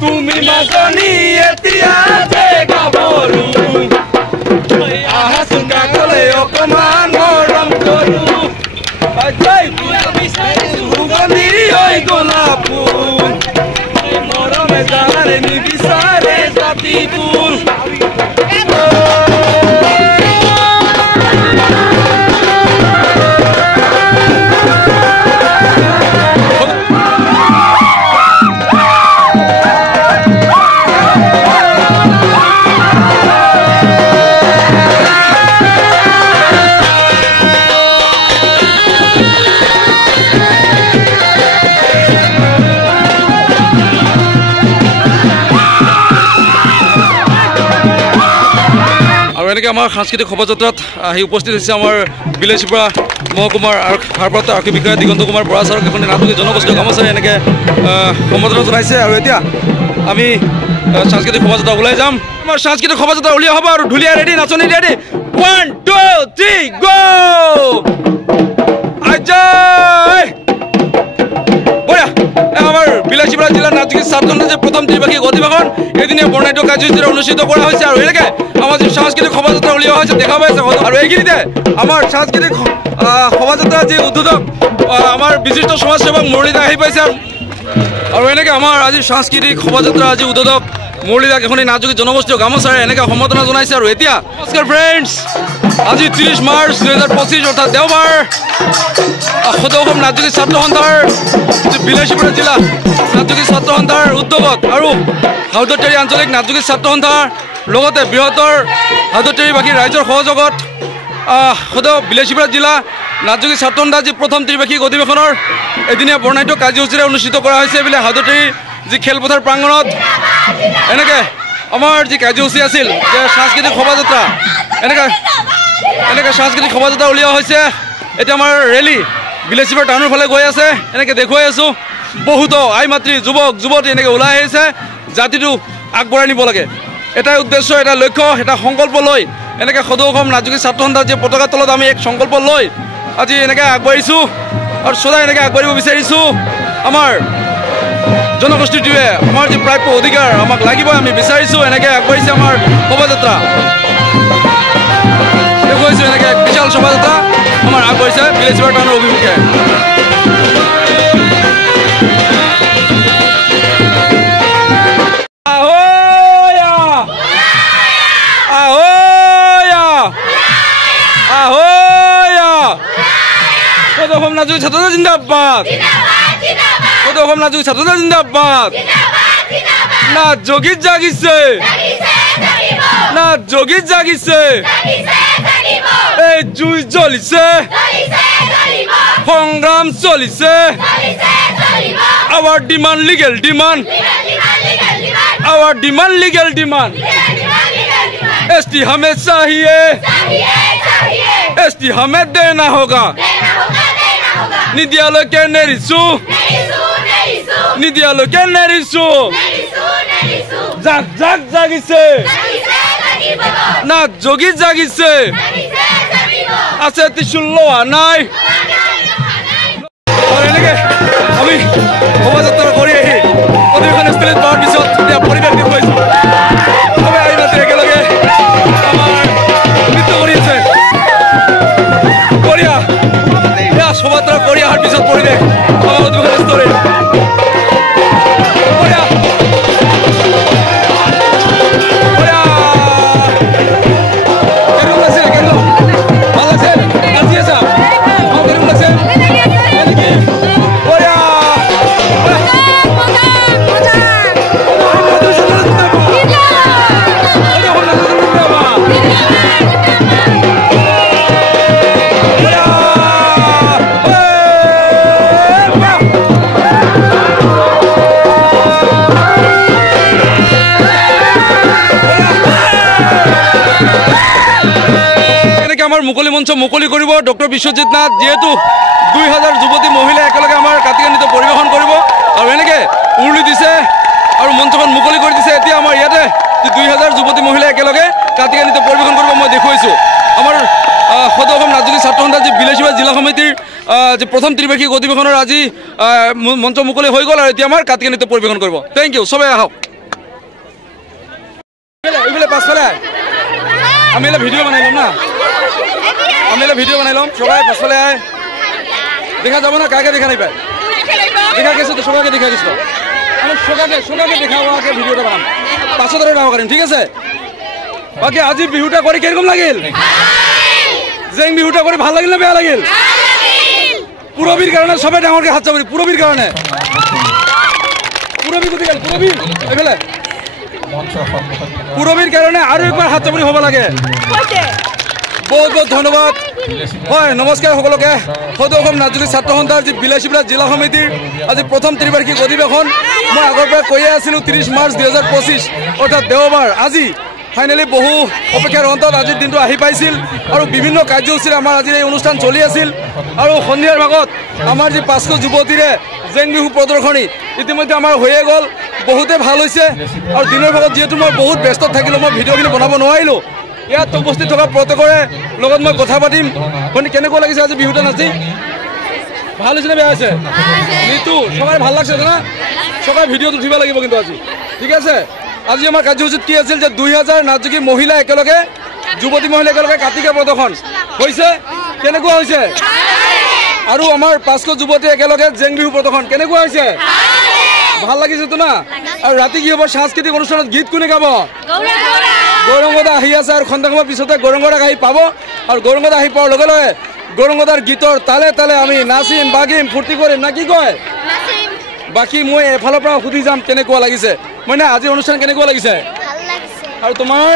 তুমি মাজনী এতিয়া যে গাভৰু আহা চুকা কলে অকমান মৰম কৰো সুগন্ধি ঐ গোলাপ ফুল মৰমে জানাৰে নিবিচাৰে জাতি ফুল এনেকৈ আমাৰ সাংস্কৃতিক শোভাযাত্ৰাত আহি উপস্থিত হৈছে আমাৰ বিলাসীপাৰা মহকুমাৰ ভাৰপ্ৰাপ্ত আৰক্ষী বিষয়া দিগন্ত কুমাৰ বৰা ছাৰক এখন নাটকী জনগোষ্ঠীয় গামোচাৰে এনেকৈ সম্বোধন জনাইছে। আৰু এতিয়া আমি সাংস্কৃতিক শোভাযাত্ৰা ওলাই যাম। আমাৰ সাংস্কৃতিক শোভাযাত্ৰা উলিওৱা হ'ব আৰু ঢুলীয়া ৰেডি, নাচনী ৰেডি। 1 2 3 গো আজয় বঢ়িয়া। আমাৰ বিলাসীপাৰা জিলাৰ নাটকী ছাত্ৰসন্থাৰ যে প্ৰথম ত্ৰিবাৰ্ষিক অধিৱেশন এদিনীয়া বৰ্ণাঢ্য কাৰ্যসূচীৰে অনুষ্ঠিত কৰা হৈছে। আৰু এনেকৈ আমাৰ যি সাংস্কৃতিক শোভাযাত্ৰা উলিওৱা হৈছে দেখা পাইছে। আৰু এইখিনিতে আমাৰ সাংস্কৃতিক শোভাযাত্ৰা যি উদ্বোধক আমাৰ বিশিষ্ট সমাজসেৱক মুৰলীদা আহি পাইছে। আৰু এনেকৈ আমাৰ আজি সাংস্কৃতিক শোভাযাত্ৰা আজি উদ্বোধক মুৰলীদাক এখন নাটকী জনগোষ্ঠীয় গামোচাৰে এনেকৈ সম্বোধনা জনাইছে। আৰু এতিয়া নমস্কাৰ ফ্ৰেণ্ডছ, আজি 30 মাৰ্চ 2025 অৰ্থাৎ দেওবাৰ অসম নাটকী ছাত্ৰ সন্থাৰ বিলাসীপাৰা জিলা নাটকী ছাত্ৰ সন্থাৰ উদ্যোগত আৰু হাউদৰতেৰী আঞ্চলিক নাটকী ছাত্ৰ সন্থাৰ লগতে বৃহত্তৰ হাউদৰতেৰীবাসী ৰাইজৰ সহযোগত বিলাসীপাৰা জিলা নাটকী ছাত্ৰ সন্থাৰ যি প্ৰথম ত্ৰিবাৰ্ষিক অধিৱেশনৰ এদিনীয়া বৰ্ণাঢ্য কাৰ্যসূচীৰে অনুষ্ঠিত কৰা হৈছে। এইবিলাক হাউদৰতেৰীৰ যি খেলপথাৰ প্ৰাংগণত এনেকৈ আমাৰ যি কাৰ্যসূচী আছিল যে সাংস্কৃতিক শোভাযাত্ৰা এনেকৈ সাংস্কৃতিক শোভাযাত্ৰা উলিওৱা হৈছে। এতিয়া আমাৰ ৰেলী বিলাসীপাৰা টাউনৰ ফালে গৈ আছে। এনেকৈ দেখুৱাই আছোঁ বহুতো আই মাতৃ যুৱক যুৱতী এনেকৈ ওলাই আহিছে। জাতিটো আগবঢ়াই নিব লাগে, এটাই উদ্দেশ্য, এটা লক্ষ্য, এটা সংকল্প লৈ এনেকৈ সদৌ অসম নাটকী ছাত্ৰ সন্থাৰ যে পতাকাৰ তলত আমি এক সংকল্প লৈ আজি এনেকৈ আগবাঢ়িছোঁ আৰু সদায় এনেকৈ আগবাঢ়িব বিচাৰিছোঁ। আমাৰ জনগোষ্ঠীটোৱে আমাৰ যি প্ৰাপ্য অধিকাৰ আমাক লাগিবই, আমি বিচাৰিছোঁ। এনেকৈ আগবাঢ়িছে আমাৰ শোভাযাত্ৰা। দেখুৱাইছোঁ এনেকৈ এক বিশাল শোভাযাত্ৰা আমাৰ আগবাঢ়িছে বিলাসীপাৰা টাউনৰ অভিমুখে। অসম নাটকী ছাত্ৰ সন্থা জিন্দাবাদ, অসম নাটকী ছাত্ৰ সন্থা জিন্দাবাদ। নাট যোগীত জাগিছে, নাট যোগীত জাগিছে, এই জুই জ্বলিছে, সংগ্ৰাম চলিছে। Our demand legal demand, our demand legal demand. ST हमें चाहिए, एसटी हमें देना होगा। निदियालो के नेरिसु, निदियालो के नेरिसु। जाग जाग जागिसे, ना जोगी जागिसे। आसे तिशुल्लो आनाय। और এনেকে আমি শোভাযাত্ৰা কৰি আহি অধিৱেশন স্থলীত পোৱাৰ পিছত এতিয়া পৰিৱেশ দেখুৱাইছোঁ। আমি আহি মাত্ৰ একেলগে আমাৰ নৃত্য কৰি আছে। বঢ়িয়া, এয়া শোভাযাত্ৰা কৰি অহাৰ পিছত পৰিৱেশ আমাৰ অধিৱেশন স্থলীত। বঢ়িয়া বঢ়িয়া, কেনেকুৱা লাগিছে? কেনেকুৱা ভাল লাগছে? নাচি আছা? কেনেকুৱা লাগছে? আমাৰ মুকলি মঞ্চ মুকলি কৰিব ডক্টৰ বিশ্বজিৎ নাথ। যিহেতু 2000 যুৱতী মহিলা একেলগে আমাৰ কাতিকা নৃত্য পৰিৱেশন কৰিব আৰু এনেকৈ উৰুলি দিছে আৰু মঞ্চখন মুকলি কৰি দিছে। এতিয়া আমাৰ ইয়াতে 2000 যুৱতী মহিলা একেলগে কাতিকা নৃত্য পৰিৱেশন কৰিব মই দেখুৱাইছোঁ। আমাৰ সদৌ অসম নাটকী ছাত্ৰ সন্থাৰ যি বিলাসীপাৰা জিলা সমিতিৰ যে প্ৰথম ত্ৰিবাৰ্ষিক অধিৱেশনৰ আজি মঞ্চ মুকলি হৈ গ'ল আৰু এতিয়া আমাৰ কাতিকা নৃত্য পৰিৱেশন কৰিব। থেংক ইউ, সবাই আহক। এইফালে পাছফালে আমি এটা ভিডিঅ' বনাই ল'ম না, সবাই পাছফালে আয়। দেখা যাব না, কাকে দেখা নাই পায়, দেখা গেছে তো, সবাইকে দেখা গেছিল। আমি সকাকে দেখা হোৱাকে ভিডিঅ'টা বনাম, পাছত আৰু ডাঙৰ কৰিম, ঠিক আছে? বাকী আজি বিহুটা কৰি কিৰকম লাগিল? জেং বিহুটা কৰি ভাল লাগিল না বেয়া লাগিল? পুৰবীৰ কাৰণে সবাই ডাঙৰকে হাত চাপৰি, পুৰবীৰ কাৰণে। পুৰবী কোথায় গেল? পুৰবী এইফালে। পুৰবীৰ কাৰণে আৰু একবাৰ হাত চাপৰি হ'ব লাগে। বহুত বহুত ধন্যবাদ। হয়, নমস্কাৰ সকলোকে। সদৌ অসম ৰাজনৈতিক ছাত্ৰ সন্থাৰ যি বিলাসীপাৰা জিলা সমিতিৰ আজি প্ৰথম ত্ৰিবাৰ্ষিক অধিৱেশন। মই আগৰ পৰা কৈয়ে আছিলোঁ 30 মাৰ্চ 2025 অৰ্থাৎ দেওবাৰ। আজি ফাইনেলি বহু অপেক্ষাৰ অন্তত আজিৰ দিনটো আহি পাইছিল আৰু বিভিন্ন কাৰ্যসূচীৰে আমাৰ আজিৰ এই অনুষ্ঠান চলি আছিল। আৰু সন্ধিয়াৰ ভাগত আমাৰ যি 500 যুৱতীৰে জেং বিহু প্ৰদৰ্শনী ইতিমধ্যে আমাৰ হৈয়ে গ'ল, বহুতে ভাল হৈছে। আৰু দিনৰ ভাগত যিহেতু মই বহুত ব্যস্ত থাকিলোঁ, মই ভিডিঅ'খিনি বনাব নোৱাৰিলোঁ। ইয়াত উপস্থিত থকা প্ৰত্যেকৰে লগত মই কথা পাতিম। ভণ্টি, কেনেকুৱা লাগিছে আজি বিহুটা নাচি? ভাল হৈছে নে বেয়া হৈছে? নিতু, সবাই ভাল লাগছে না? সবাই ভিডিঅ'ত উঠিব লাগিব কিন্তু আজি, ঠিক আছে? আজি আমাৰ কাৰ্যসূচীত কি আছিল যে 2000 নাচযোগী মহিলা একেলগে, যুৱতী মহিলা একেলগে কাতিকা প্ৰদৰ্শন হৈছে। কেনেকুৱা হৈছে? আৰু আমাৰ 500 যুৱতী একেলগে জেং বিহু প্ৰদৰ্শন কেনেকুৱা হৈছে? ভাল লাগিছেতো না? আৰু ৰাতি কি হ'ব? সাংস্কৃতিক অনুষ্ঠানত গীত কোনে গাব? গৌৰংগদা আহি আছে আৰু খন্তেক সময়ৰ পিছতে গৌৰংগদাক আহি পাব। আৰু গৌৰংগদা আহি পোৱাৰ লগে লগে গৌৰংগদাৰ গীতৰ তালে তালে আমি নাচিম, বাগিম, ফূৰ্তি কৰিম না কি কয়? বাকী মই এফালৰ পৰা সুধি যাম কেনেকুৱা লাগিছে। মই না আজি অনুষ্ঠান কেনেকুৱা লাগিছে? আৰু তোমাৰ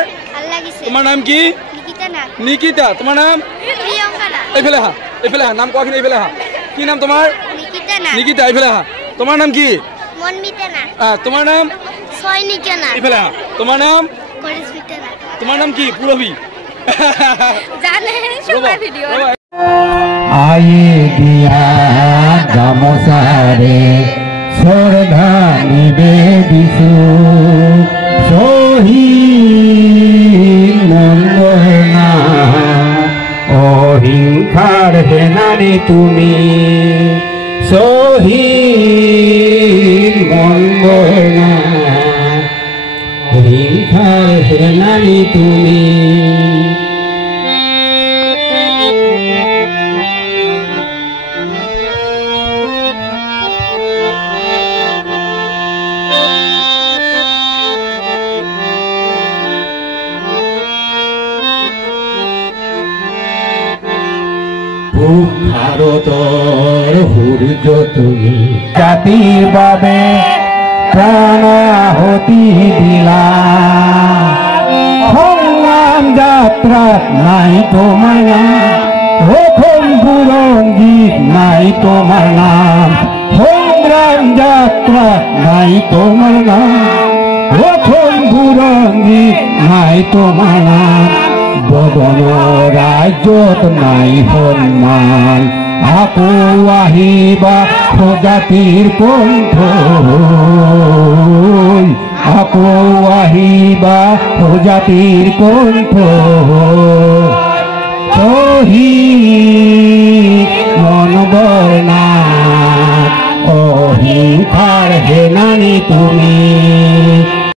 নাম কি? নিকিতা। তোমাৰ নাম? এইফালে আহা, এইফালে আহা, নাম কোৱাখিনি এইফালে আহা। কি নাম তোমাৰ? নিকিতা। এইফালে আহা, তোমাৰ নাম কি? তোমাৰ নাম? এইফালে আহা, তোমাৰ নাম? তোমাৰ নাম কি? পুৰবী। আয়ে দিয়া গামোচাৰে শ্ৰদ্ধা নিবেদিছো, শহীদ মন্দনা অহিংসাৰ সেনানী তুমি, শহীদ মন্দনা অহিংসাৰ সেনানী তুমি। ভাৰতৰ সূৰ্য তুমি, জাতিৰ বাবে প্ৰাণ আহুতি দিলা, সংগ্ৰাম যাত্ৰাত নাই তোমাৰ নাম, অসম বুৰঞ্জীত নাই তোমাৰ নাম, সংগ্ৰাম যাত্ৰাত নাই তোমাৰ নাম, অসম বুৰঞ্জীত নাই তোমাৰ নাম, বদনৰ ৰাজ্যত নাই সন্মান, আকৌ আহিবা প্ৰজাতিৰ কণ্ঠ, আকৌ আহিবা প্ৰজাতিৰ কণ্ঠ, শহীদ মনবৰ নাম অহিংসাৰ সেনানী তুমি।